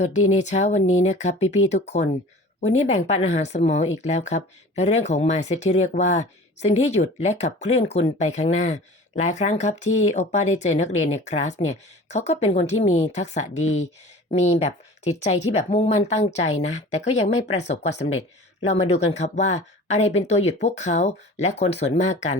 สวัสดีในเช้าวันนี้นะครับพี่ๆทุกคน วันนี้แบ่งปันอาหารสมองอีกแล้วครับ ในเรื่องของ mindset ที่เรียกว่า สิ่งที่หยุดและขับเคลื่อนคุณไปข้างหน้า หลายครั้งครับที่โอป้าได้เจอนักเรียนในคลาสเนี่ยเขาก็เป็นคนที่มีทักษะดี มีแบบจิตใจที่แบบมุ่งมั่นตั้งใจนะ แต่ก็ยังไม่ประสบความสำเร็จ เรามาดูกันครับว่า อะไรเป็นตัวหยุดพวกเขาและคนส่วนมากกัน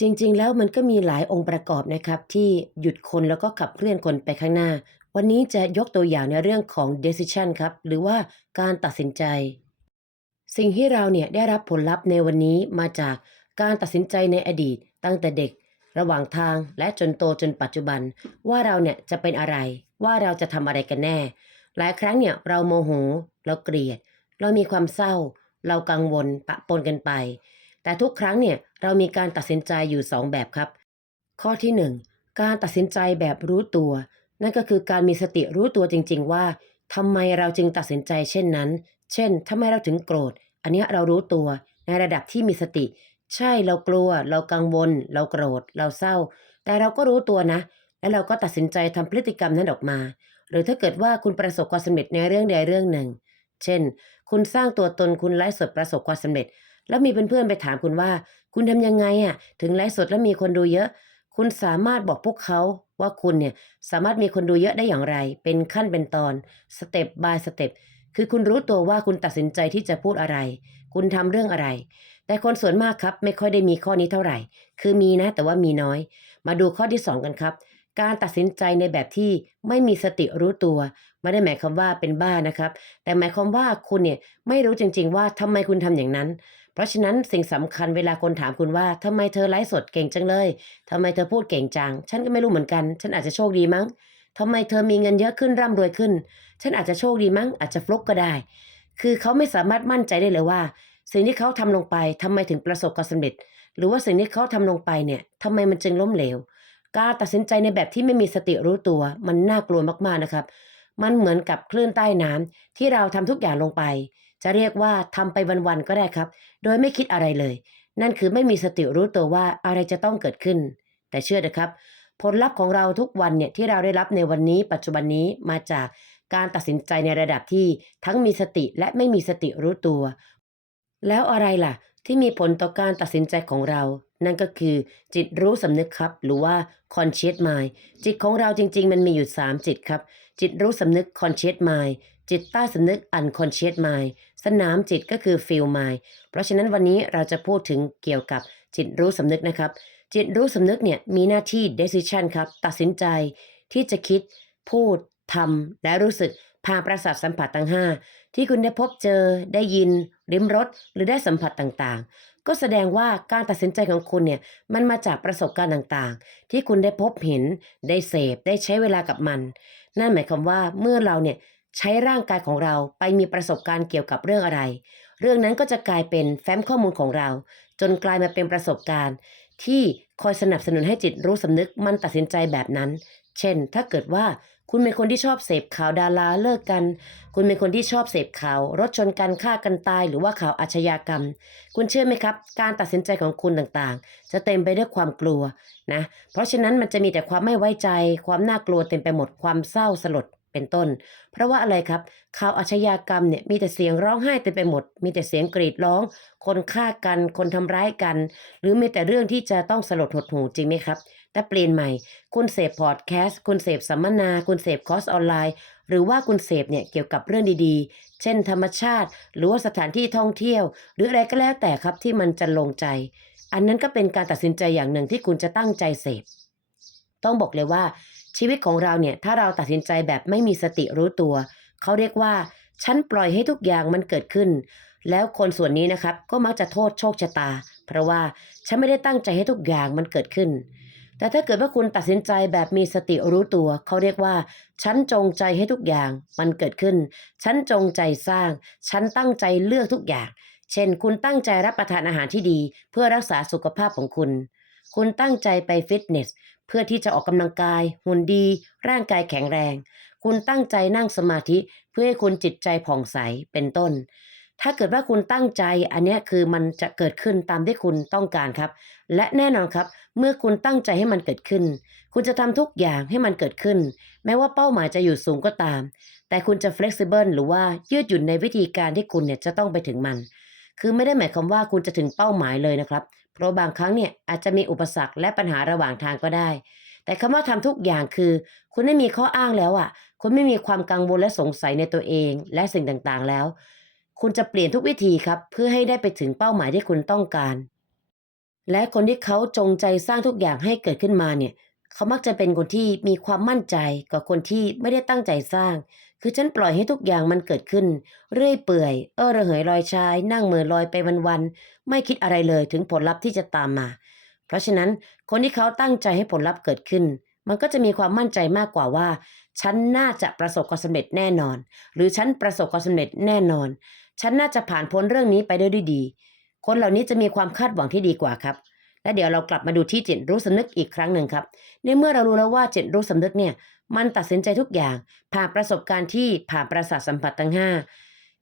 จริงๆ แล้วมันก็มีหลายองค์ประกอบนะครับที่หยุดคนแล้วก็ขับเคลื่อนคนไปข้างหน้า วันนี้จะยกตัวอย่างในเรื่องของ decision ครับ หรือว่าการตัดสินใจ สิ่งที่เราเนี่ยได้รับผลลัพธ์ในวันนี้มาจากการตัดสินใจในอดีต ตั้งแต่เด็ก ระหว่างทางและจนโตจนปัจจุบัน ว่าเราเนี่ยจะเป็นอะไร ว่าเราจะทำอะไรกันแน่ หลายครั้งเนี่ยเราโมโห เราเกลียด เรามีความเศร้า เรากังวลปะปนกันไป แต่ทุกครั้งเนี่ยเรามีการตัดสินใจอยู่สองแบบครับ ข้อที่ 1 การตัดสินใจแบบรู้ตัว นั่นก็คือการมีสติรู้ตัวจริง ๆ ว่าทำไมเราจึงตัดสินใจเช่นนั้น เช่นทำไมเราถึงโกรธ อันนี้เรารู้ตัวในระดับที่มีสติ ใช่เรากลัว เรากังวล เราโกรธ เราเศร้า แต่เราก็รู้ตัวนะ แล้วเราก็ตัดสินใจทำพฤติกรรมนั้นออกมา หรือถ้าเกิดว่าคุณประสบความสำเร็จในเรื่องใดเรื่องหนึ่ง เช่น คุณสร้างตัวตนคุณไลฟ์สดประสบความสำเร็จ แล้วมีเพื่อนๆไปถามคุณว่า คุณทำยังไงอะถึงไลฟ์สดแล้วมีคนดูเยอะ คุณสามารถบอกพวกเขาว่าคุณเนี่ยสามารถมีคนดูเยอะได้อย่างไร เป็นขั้นเป็นตอนสเต็ป by สเต็ปคือคุณรู้ตัวว่าคุณตัดสินใจที่จะพูดอะไร คุณทำเรื่องอะไร แต่คนส่วนมากครับไม่ค่อยได้มีข้อนี้เท่าไหร่ คือมีนะแต่ว่ามีน้อย มาดูข้อที่ 2 กันครับ การตัดสินใจในแบบที่ไม่มีสติรู้ตัว ไม่ได้หมายความว่าเป็นบ้านะครับ แต่หมายความว่าคุณเนี่ยไม่รู้จริง ๆ ว่าทำไมคุณทำอย่างนั้น เพราะฉะนั้นสิ่งสำคัญเวลาคนถามคุณว่าทำไมเธอไลฟ์สดเก่งจังเลยทำไมเธอพูดเก่งจัง ฉันก็ไม่รู้เหมือนกัน ฉันอาจจะโชคดีมั้งทำไมเธอมีเงินเยอะขึ้นร่ำรวยขึ้น ฉันอาจจะโชคดีมั้ง อาจจะฟลุกก็ได้ คือเขาไม่สามารถมั่นใจได้เลยว่า สิ่งที่เขาทำลงไปทำไมถึงประสบความสำเร็จ หรือว่าสิ่งที่เขาทำลงไปเนี่ยทำไมมันจึงล้มเหลว การตัดสินใจในแบบที่ไม่มีสติรู้ตัว มันน่ากลัวมากๆนะครับ มันเหมือนกับคลื่นใต้น้ำที่เราทำทุกอย่างลงไป จะเรียกว่าทำไปวันๆก็ได้ครับ โดยไม่คิดอะไรเลย นั่นคือไม่มีสติรู้ตัวว่าอะไรจะต้องเกิดขึ้น แต่เชื่อนะครับ ผลลัพธ์ของเราทุกวันเนี่ยที่เราได้รับในวันนี้ ปัจจุบันนี้มาจากการตัดสินใจในระดับที่ทั้งมีสติและไม่มีสติรู้ตัว แล้วอะไรล่ะ ที่มีผลต่อการตัดสินใจของเรา นั่นก็คือ จิตรู้สำนึกครับ หรือว่า conscious mind จิตของเราจริง ๆ มันมีอยู่ 3 จิตครับ จิตรู้สำนึก conscious mind จิตใต้สำนึก unconscious mind สนามจิตก็คือ feel mind เพราะฉะนั้นวันนี้เราจะพูดถึงเกี่ยวกับจิตรู้สำนึกนะครับ จิตรู้สำนึกเนี่ยมีหน้าที่ decision ครับ ตัดสินใจที่จะคิด พูดทำและรู้สึกผ่านประสาทสัมผัสทั้ง 5 ที่คุณได้พบเจอได้ยินลิ้มรสหรือได้สัมผัสต่างๆ ก็แสดงว่าการตัดสินใจของคุณเนี่ยมันมาจากประสบการณ์ต่างๆ ที่คุณได้พบเห็นได้เสพได้ใช้เวลากับมัน นั่นหมายความว่าเมื่อเราเนี่ย ใช้ร่างกายของเราไปมีประสบการณ์เกี่ยวกับเรื่องอะไร เรื่องนั้นก็จะกลายเป็นแฟ้มข้อมูลของเรา จนกลายมาเป็นประสบการณ์ ที่คอยสนับสนุนให้จิตรู้สำนึกมันตัดสินใจแบบนั้น เช่น ถ้าเกิดว่าคุณเป็นคนที่ชอบเสพข่าวดาราเลิกกัน คุณเป็นคนที่ชอบเสพข่าว รถชนกันฆ่ากันตายหรือว่าข่าวอาชญากรรม คุณเชื่อไหมครับ การตัดสินใจของคุณต่างๆ จะเต็มไปด้วยความกลัวนะ เพราะฉะนั้นมันจะมีแต่ความไม่ไว้ใจ ความน่ากลัวเต็มไปหมดความเศร้าสลด เป็นต้น เพราะว่าอะไรครับข่าวอาชญากรรมเนี่ยมีแต่เสียงร้องไห้เต็มไปหมด มีแต่เสียงกรีดร้อง คนฆ่ากัน คนทำร้ายกัน หรือมีแต่เรื่องที่จะต้องสลดหดหูจริงไหมครับแต่เปลี่ยนใหม่ คุณเสพพอดแคสต์ คุณเสพสัมมนา คุณเสพคอร์สออนไลน์ หรือว่าคุณเสพเนี่ยเกี่ยวกับเรื่องดีๆ เช่นธรรมชาติ หรือว่าสถานที่ท่องเที่ยว หรืออะไรก็แล้วแต่ครับที่มันจะลงใจ อันนั้นก็เป็นการตัดสินใจอย่างหนึ่งที่คุณจะตั้งใจเสพ ต้องบอกเลยว่า ชีวิตของเราเนี่ยถ้าเราตัดสินใจแบบไม่มีสติรู้ตัว เขาเรียกว่า ฉันปล่อยให้ทุกอย่างมันเกิดขึ้น แล้วคนส่วนนี้นะครับก็มักจะโทษโชคชะตา เพราะว่าฉันไม่ได้ตั้งใจให้ทุกอย่างมันเกิดขึ้น แต่ถ้าเกิดว่าคุณตัดสินใจแบบมีสติรู้ตัว เขาเรียกว่า ฉันจงใจให้ทุกอย่างมันเกิดขึ้น ฉันจงใจสร้าง ฉันตั้งใจเลือกทุกอย่าง เช่น คุณตั้งใจรับประทานอาหารที่ดี เพื่อรักษาสุขภาพของคุณ คุณตั้งใจไปฟิตเนสเพื่อที่จะออกกำลังกาย หุ่นดี ร่างกายแข็งแรง คุณตั้งใจนั่งสมาธิเพื่อให้คุณจิตใจผ่องใสเป็นต้น ถ้าเกิดว่าคุณตั้งใจอันนี้คือมันจะเกิดขึ้นตามที่คุณต้องการครับ และแน่นอนครับ เมื่อคุณตั้งใจให้มันเกิดขึ้น คุณจะทำทุกอย่างให้มันเกิดขึ้น แม้ว่าเป้าหมายจะอยู่สูงก็ตาม แต่คุณจะ flexible หรือว่ายืดหยุ่นในวิธีการที่คุณเนี่ยจะต้องไปถึงมัน คือไม่ได้หมายความว่าคุณจะถึงเป้าหมายเลยนะครับ เพราะบางครั้งเนี่ยอาจจะมีอุปสรรคและปัญหาระหว่างทางก็ได้ แต่คำว่าทำทุกอย่างคือ คุณไม่มีข้ออ้างแล้วอะ คุณไม่มีความกังวลและสงสัยในตัวเอง และสิ่งต่างๆแล้ว คุณจะเปลี่ยนทุกวิธีครับ เพื่อให้ได้ไปถึงเป้าหมายที่คุณต้องการ และคนที่เขาจงใจสร้างทุกอย่างให้เกิดขึ้นมาเนี่ยเขามักจะเป็นคนที่มีความมั่นใจกว่าคนที่ไม่ได้ตั้งใจสร้าง คือฉันปล่อยให้ทุกอย่างมันเกิดขึ้น เรื่อยเปื่อย เออระเหยลอยชาย นั่งเหมือลอยไปวันๆไม่คิดอะไรเลยถึงผลลัพธ์ที่จะตามมา เพราะฉะนั้นคนที่เขาตั้งใจให้ผลลัพธ์เกิดขึ้น มันก็จะมีความมั่นใจมากกว่าว่า ฉันน่าจะประสบความสำเร็จแน่นอน หรือฉันประสบความสำเร็จแน่นอน ฉันน่าจะผ่านพ้นเรื่องนี้ไปได้ด้วยดี คนเหล่านี้จะมีความคาดหวังที่ดีกว่าครับและเดี๋ยวเรากลับมาดูที่จิตรู้สำนึกอีกครั้งหนึ่งครับ ในเมื่อเรารู้แล้วว่าจิตรู้สำนึกเนี่ย มันตัดสินใจทุกอย่างผ่านประสบการณ์ที่ผ่านประสาทสัมผัสทั้งห้า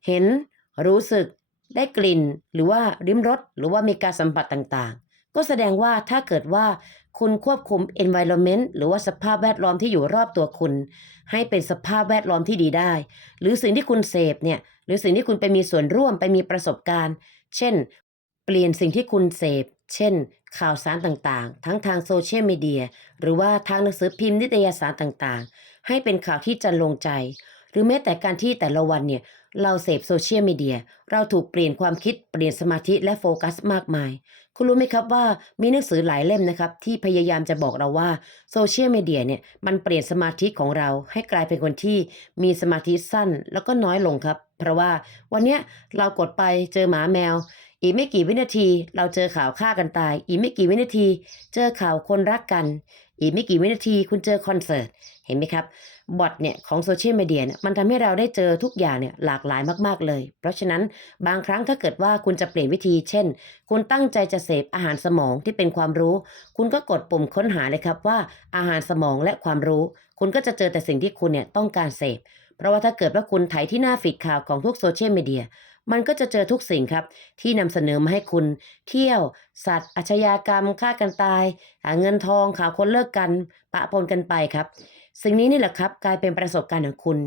เห็น รู้สึก ได้กลิ่น หรือว่าริมรส หรือว่ามีการสัมผัสต่างๆ ก็แสดงว่าถ้าเกิดว่าคุณควบคุม environment หรือว่าสภาพแวดล้อมที่อยู่รอบตัวคุณ ให้เป็นสภาพแวดล้อมที่ดีได้ หรือสิ่งที่คุณเสพเนี่ย หรือสิ่งที่คุณไปมีส่วนร่วมไปมีประสบการณ์ เช่น เปลี่ยนสิ่งที่คุณเสพ เช่น ข่าวสารต่างๆ ทั้งทางโซเชียลมีเดียหรือว่าทางหนังสือพิมพ์นิตยสารต่างๆ ให้เป็นข่าวที่จะลงใจ หรือแม้แต่การที่แต่ละวันเนี่ยเราเสพโซเชียลมีเดียเราถูกเปลี่ยนความคิดเปลี่ยนสมาธิและโฟกัสมากมาย คุณรู้ไหมครับว่ามีหนังสือหลายเล่มนะครับที่พยายามจะบอกเราว่าโซเชียลมีเดียเนี่ยมันเปลี่ยนสมาธิของเราให้กลายเป็นคนที่มีสมาธิสั้นแล้วก็น้อยลงครับ เพราะว่าวันเนี้ยเรากดไปเจอหมาแมว อีกไม่กี่วินาทีเราเจอข่าวฆ่ากันตาย อีกไม่กี่วินาที เจอข่าวคนรักกัน อีกไม่กี่วินาทีคุณเจอคอนเสิร์ต เห็นไหมครับ บอทเนี่ยของโซเชียลมีเดียเนี่ยมันทำให้เราได้เจอทุกอย่างเนี่ยหลากหลายมากๆเลย เพราะฉะนั้นบางครั้งถ้าเกิดว่าคุณจะเปลี่ยนวิธี เช่น คุณตั้งใจจะเสพอาหารสมองที่เป็นความรู้ คุณก็กดปุ่มค้นหาเลยครับว่าอาหารสมองและความรู้ คุณก็จะเจอแต่สิ่งที่คุณเนี่ยต้องการเสพ เพราะว่าถ้าเกิดว่าคุณไถที่หน้าฟีดข่าวของทุกโซเชียลมีเดีย มันก็จะเจอทุกสิ่งครับ ที่นำเสนอมาให้คุณ เที่ยว สัตว์อาชญากรรมฆ่ากันตาย หาเงินทองข่าวคนเลิกกันปะปนกันไปครับ สิ่งนี้นี่แหละครับ กลายเป็นประสบการณ์ของคุณ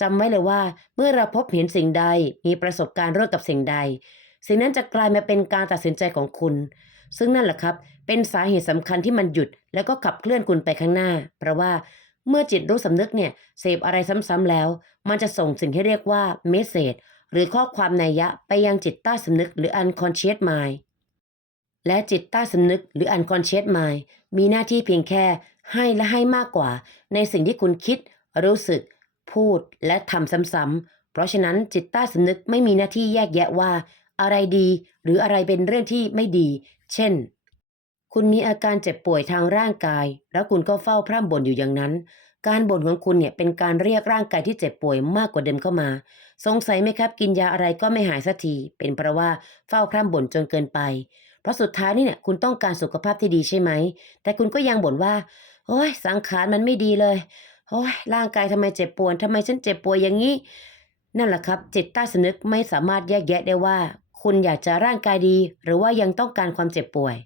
จำไว้เลยว่า เมื่อเราพบเห็นสิ่งใดมีประสบการณ์ร่วมกับสิ่งใด สิ่งนั้นจะกลายมาเป็นการตัดสินใจของคุณ ซึ่งนั่นแหละครับ เป็นสาเหตุสำคัญที่มันหยุด แล้วก็ขับเคลื่อนคุณไปข้างหน้า เพราะว่าเมื่อจิตรู้สำนึกเนี่ยเสพอะไรซ้ำๆแล้ว มันจะส่งสิ่งที่เรียกว่าเมสเซจ หรือข้อความในยยะไปยังจิตใต้สำนึกหรือ unconscious mind และจิตใต้สำนึกหรือ unconscious mind มีหน้าที่เพียงแค่ให้และให้มากกว่า ในสิ่งที่คุณคิด รู้สึก พูดและทำซ้ำๆ เพราะฉะนั้นจิตใต้สำนึกไม่มีหน้าที่แยกแยะว่า อะไรดี หรืออะไรเป็นเรื่องที่ไม่ดี เช่น คุณมีอาการเจ็บป่วยทางร่างกาย แล้วคุณก็เฝ้าพร่ำบ่นอยู่อย่างนั้น การบ่นของคุณเนี่ยเป็นการเรียกร่างกายที่เจ็บป่วยมากกว่าเดิมเข้ามา สงสัยไหมครับ กินยาอะไรก็ไม่หายสักที เป็นเพราะว่าเฝ้าพร่ำบ่นจนเกินไป เพราะสุดท้ายนี่เนี่ยคุณต้องการสุขภาพที่ดีใช่ไหม แต่คุณก็ยังบ่นว่าโอ้ยสังขารมันไม่ดีเลยโอ้ยร่างกายทำไมเจ็บปวดทำไมฉันเจ็บป่วยอย่างนี้ นั่นแหละครับ จิตใต้สนึกไม่สามารถแยกแยะได้ว่า คุณอยากจะร่างกายดี หรือว่ายังต้องการความเจ็บป่วย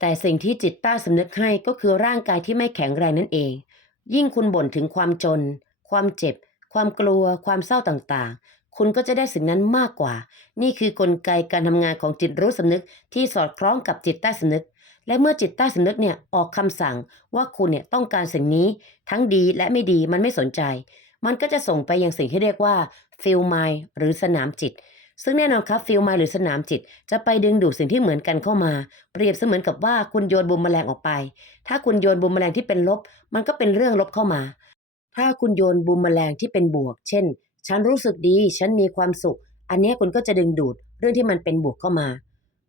แต่สิ่งที่จิตใต้สำนึกให้ก็คือร่างกายที่ไม่แข็งแรงนั่นเอง ยิ่งคุณบ่นถึงความจน ความเจ็บ ความกลัว ความเศร้าต่างๆ คุณก็จะได้สิ่งนั้นมากกว่า นี่คือกลไกการทำงานของจิตรู้สำนึกที่สอดคล้องกับจิตใต้สำนึก และเมื่อจิตใต้สำนึกเนี่ยออกคำสั่งว่าคุณเนี่ยต้องการสิ่งนี้ ทั้งดีและไม่ดีมันไม่สนใจ มันก็จะส่งไปยังสิ่งที่เรียกว่าฟิลไมล์หรือสนามจิต ซึ่งแน่นอนครับฟิลไมล์หรือสนามจิต จะไปดึงดูดสิ่งที่เหมือนกันเข้ามา เปรียบเสมือนกับว่าคุณโยนบูมแมลงออกไป ถ้าคุณโยนบูมแมลงที่เป็นลบ มันก็เป็นเรื่องลบเข้ามา ถ้าคุณโยนบูมแมลงที่เป็นบวก เช่น ฉันรู้สึกดี ฉันมีความสุข อันนี้คุณก็จะดึงดูดเรื่องที่มันเป็นบวกเข้ามา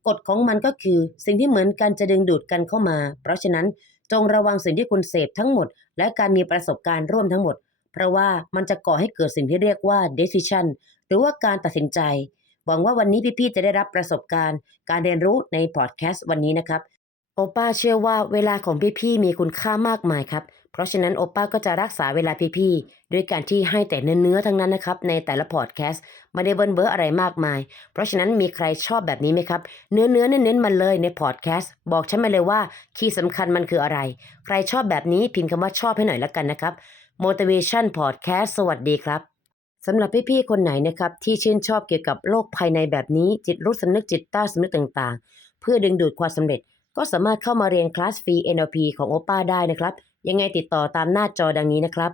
กฎของมันก็คือสิ่งที่เหมือนกันจะดึงดูดกันเข้ามา เพราะฉะนั้นจงระวังสิ่งที่คุณเสพทั้งหมด และการมีประสบการณ์ร่วมทั้งหมด เพราะว่ามันจะก่อให้เกิดสิ่งที่เรียกว่า decision หรือว่าการตัดสินใจ หวังว่าวันนี้พี่ๆจะได้รับประสบการณ์ การเรียนรู้ในพอดแคสต์วันนี้นะครับ โอป้าเชื่อว่าเวลาของพี่ๆมีคุณค่ามากมายครับ เพราะฉะนั้นโอป้าก็จะรักษาเวลาพี่ๆด้วยการที่ให้แต่เนื้อๆทั้งนั้นนะครับในแต่ละพอดแคสต์ไม่ได้เบิ้ลเบอร์อะไรมากมาย เพราะฉะนั้นมีใครชอบแบบนี้ไหมครับ เนื้อเนื้อๆเน้นๆมาเลยในพอดแคสต์บอกฉันมาเลยว่าคีย์สำคัญมันคืออะไร ใครชอบแบบนี้พิมพ์คำว่าชอบให้หน่อยละกันนะครับ Motivation Podcast สวัสดีครับ สำหรับพี่ๆคนไหนนะครับที่ชื่นชอบเกี่ยวกับโลกภายในแบบนี้ จิตรู้สำนึกจิตใต้สำนึกต่างๆ เพื่อดึงดูดความสำเร็จ ก็สามารถเข้ามาเรียนคลาสฟรี NLP ของโอป้าได้นะครับ ยังไงติดต่อตามหน้าจอดังนี้นะครับ